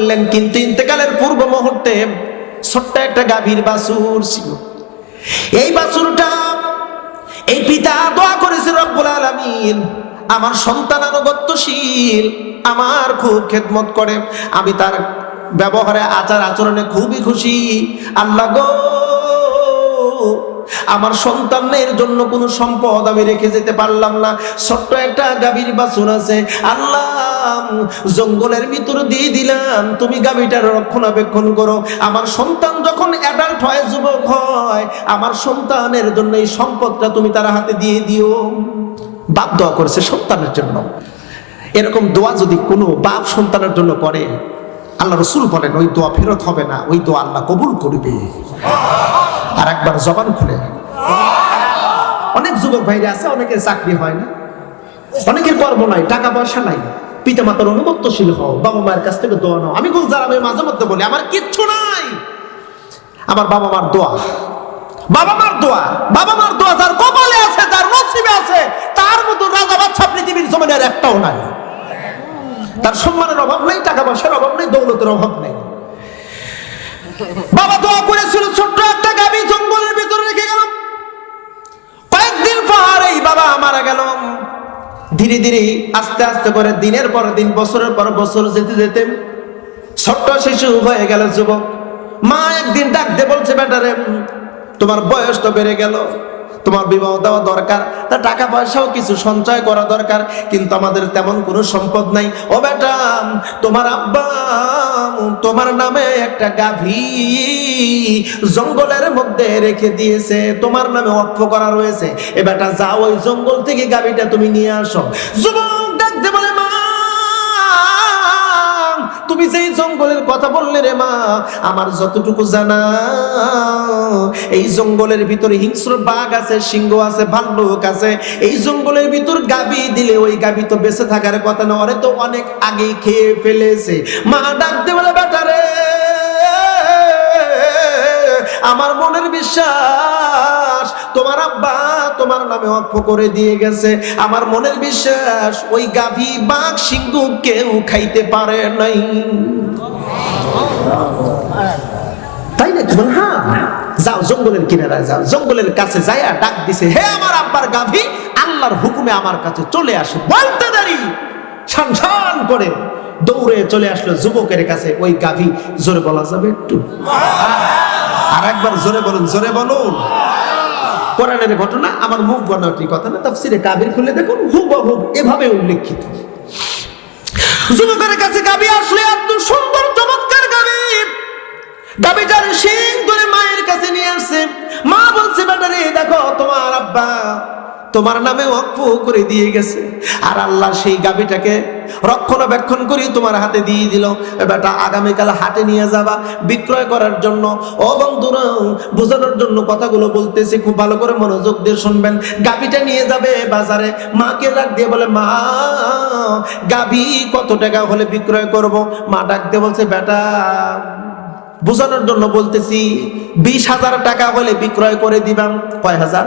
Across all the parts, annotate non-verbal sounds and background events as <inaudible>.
করলেন, কিন্তু ইন্তেকালের পূর্ব মুহূর্তে ছোট্ট একটা গাভীর বাছুর ছিল। এই বাছুরটা এই পিতা দোয়া করেছে, রব্বুল আলামিন, আমার সন্তান আনুগত্যশীল, আমার খুব খেদমত করে। আমি তার ব্যবহারে, আচার আচরণে খুবই খুশি। আল্লাহ গো আমার সন্তানের জন্য কোনো সম্পদ আমি রেখে যেতে পারলাম না। ছোট্ট একটা গাভীর বাছুর আছে। আল্লাহ, জঙ্গলের ভিতর দিয়ে দিলাম। তুমি গাভীটার রক্ষণাবেক্ষণ করো। আমার সন্তান যখন অ্যাডাল্ট হয়, যুবক হয়, আমার সন্তানের জন্য এই সম্পদটা তুমি তার হাতে দিয়ে দিও। বাপ দোয়া করেছে সন্তানের জন্য। এরকম দোয়া যদি কোনো বাপ সন্তানের জন্য করে, আল্লাহ রসুল বলেন, ওই দোয়া ফেরত হবে না, ওই দোয়া আল্লাহ কবুল করবে। আর একবার জবান খুলে। অনেক যুবক ভাইরা আছে, অনেকের চাকরি হয় না। অনেকের কর্ম নাই, টাকা পয়সা নাই। পিতা মাতার অনুগত্যশীল হও, বাবা মায়ের কাছ থেকে দোয়া নাও। আমি গুলজার আমি মাঝে মধ্যে বলি, আমার কিচ্ছু নাই। আমার বাবা মার দোয়া। বাবা মার দোয়া। বাবা মার দোয়া যার কপালে আছে, যার নসিবে আছে, তার মতো রাজা বাচ্চা পৃথিবীর জমিনের একটাও নাই। তার সম্মানের অভাব নেই, টাকা পয়সার অভাব নেই, দৌলতের অভাব নেই। মারা গেল। ধীরে ধীরে আস্তে আস্তে করে দিনের পর দিন, বছরের পর বছর যেতে যেতে ছোট্ট শিশু হয়ে গেল যুবক। মা একদিন ডাকতে বলছে বেটারে তোমার বয়স তো বেড়ে গেল। তোমার বিবাহ দেওয়া দরকার, তা টাকা পয়সাও কিছু সঞ্চয় করা দরকার, কিন্তু আমাদের তেমন কোনো সম্পদ নাই। ও বেটা তোমার আব্বা, তোমার নামে একটা গাভী জঙ্গলের মধ্যে রেখে দিয়েছে, তোমার নামে অর্থ করা রয়েছে। এ বেটা, যাও ওই জঙ্গল থেকে গাভীটা তুমি নিয়ে আসো। যুবক! তুমি যেই জঙ্গলের কথা বললে রে মা, আমার যতটুকু জানা, এই জঙ্গলের ভিতরে হিংস্র বাঘ আছে, সিংহ আছে, ভাল্লুক আছে, এই জঙ্গলের ভিতর গাবি দিলে ওই গাবি তো বেঁচে থাকার কথা না, ওরে তো অনেক আগে খেয়ে ফেলেছে। মা ডাকতে বলে বেটারে আমার মনের বিশ্বাস তোমার আব্বা, তোমার নামে অক্ষ করে দিয়ে গেছে। আমার মনের বিশ্বাস, ওই গাভী বাঘ সিংহ কেউ খাইতে পারে নাই। তাই না হ্যাঁ। যাও, জঙ্গলের কিনারায় যাও। জঙ্গলের কাছে যাইয়া ডাক দিছে, হে আমার আব্বার গাভী, আল্লাহর হুকুমে আমার কাছে চলে আসে। বলতে শান শান করে দৌড়ে চলে আসলো যুবকের কাছে। ওই গাভী, জোরে বলা যাবে একটু? আর একবার জোরে বলুন জোরে বলুন। কোরআনের ঘটনা আমার মুখ বানাটি কথা না? তাফসিরে কাবির খুলে দেখুন, হুবহু এভাবে উল্লেখিত। যুবকের কাছে গাবি আসলে এত সুন্দর, চমৎকার গাবি। গাবিটার শিং ধরে মায়ের কাছে নিয়ে আসছে। মা বলছে বেটারে দেখো তোমার আব্বা তোমার নামে অক্ষ করে দিয়ে গেছে। আর আল্লাহ সেই গাভীটাকে রক্ষণাবেক্ষণ করে তোমার হাতে দিয়ে দিল। বেটা, আগামীকাল হাটে নিয়ে যাবা, বিক্রয় করার জন্য। ও বন্ধুরা, বোঝানোর জন্য কথাগুলো বলতেছি, খুব ভালো করে মনোযোগ দিয়ে শুনবেন। গাবিটা নিয়ে যাবে বাজারে। মাকে ডাক দিয়ে বলে, মা, গাভী কত টাকা হলে বিক্রয় করব? মা ডাক দিয়ে বলছে, বেটা, বোঝানোর জন্য বলতেছি, বিশ হাজার টাকা হলে বিক্রয় করে দিবাম। কয় হাজার?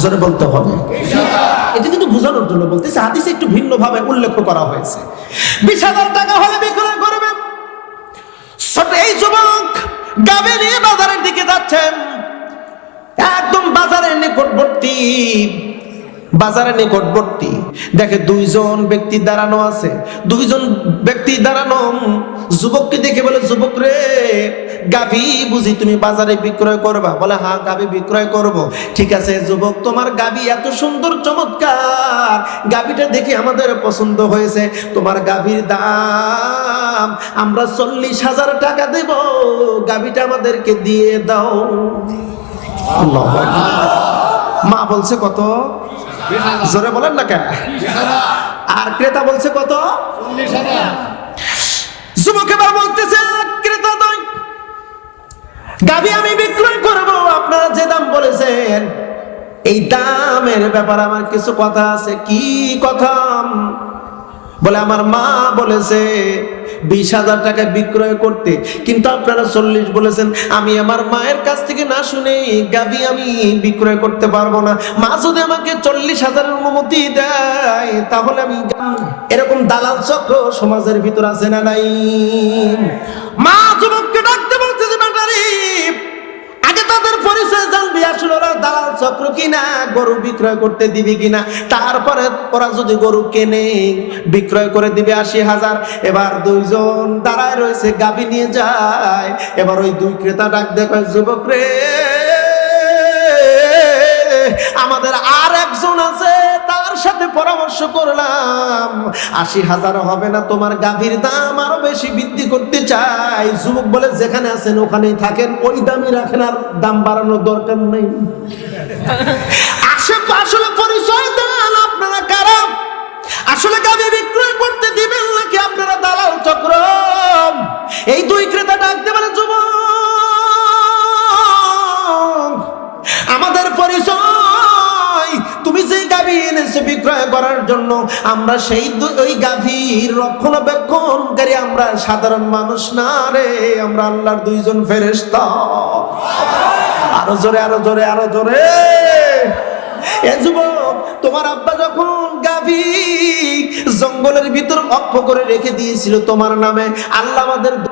জোরে বলতে হবে। এটা কিন্তু বোঝানোর জন্য বলতেছে, হাদিসে একটু ভিন্ন ভাবে উল্লেখ করা হয়েছে। বিশ হাজার টাকা হলে বিক্রয় করবেন। ছোট এই যুবক গাবে নিয়ে বাজারের দিকে যাচ্ছেন। একদম বাজারের নিকটবর্তী বাজারের নিকটবর্তী দেখে দুইজন ব্যক্তি দাঁড়ানো আছে। দুইজন ব্যক্তি দাঁড়ানো, যুবককে দেখে বলে, যুবক রে, গাভী বুঝি তুমি বাজারে বিক্রয় করবা? বলে হ্যাঁ গাভী বিক্রয় করব। ঠিক আছে, যুবক, তোমার গাভী এত সুন্দর, চমৎকার। গাভীটা দেখে আমাদের পছন্দ হয়েছে। তোমার গাভীর দাম আমরা চল্লিশ হাজার টাকা দেব। গাভীটা আমাদেরকে দিয়ে দাও। মা বলছে, কত? জোরে বলেন না কেন আর ক্রেতা বলছে কত? যুবক এবার বলতেছে, ক্রেতা নয় গাভী আমি বিক্রয় করব। আপনারা যে দাম বলেছেন, এই দামের ব্যাপারে আমার কিছু কথা আছে। কি কথা? বলে, আমার মা বলেছে, বিশ হাজার টাকায় বিক্রয় করতে। কিন্তু আপনারা চল্লিশ বলেছেন, আমি আমার মায়ের কাছ থেকে না শুনে গাবি আমি বিক্রয় করতে পারব না। মা যদি আমাকে চল্লিশ হাজারের অনুমতি দেয়, তাহলে আমি এরকম দালাল চক্র সমাজের ভিতর আছে না নাই? মা যুবককে ডাকতে বলছে আগে তাদের পরিচয় জানবি চক্র কিনা, গরু বিক্রয় করতে দিবি কিনা? তারপরে ওরা যদি গরু কেনে, বিক্রয় করে দিবে আশি হাজার। এবার দুইজন দাঁড়ায় রয়েছে গাবি নিয়ে যায়। এবার ওই দুই ক্রেতা ডাক দেখায় যুবক রে সাথে পরামর্শ করলাম আশি হাজার হবে না তোমার গাভীর দাম আরও বেশি বৃদ্ধি করতে চাই। যুবক বলে যেখানে আছেন ওখানেই থাকেন। ওই দামই রাখেন আর দাম বাড়ানোর দরকার নেই। <laughs> আশেপাশে আসলে পরিচয় দেন আপনারা কারা? আসলে গাভী বিক্রয় বিক্রয় করার জন্য আমরা সেই ওই গাভীর রক্ষণাবেক্ষণকারী আমরা সাধারণ মানুষ না রে, আমরা আল্লাহর দুইজন ফেরেশতা। আরও জোরে আরও জোরে আরও জোরে। এ যুবক, তোমার আব্বা যখন গাভী জঙ্গলের ভিতর অক্ষ করে রেখে দিয়েছিল তোমার নামে, আল্লাহ আমাদের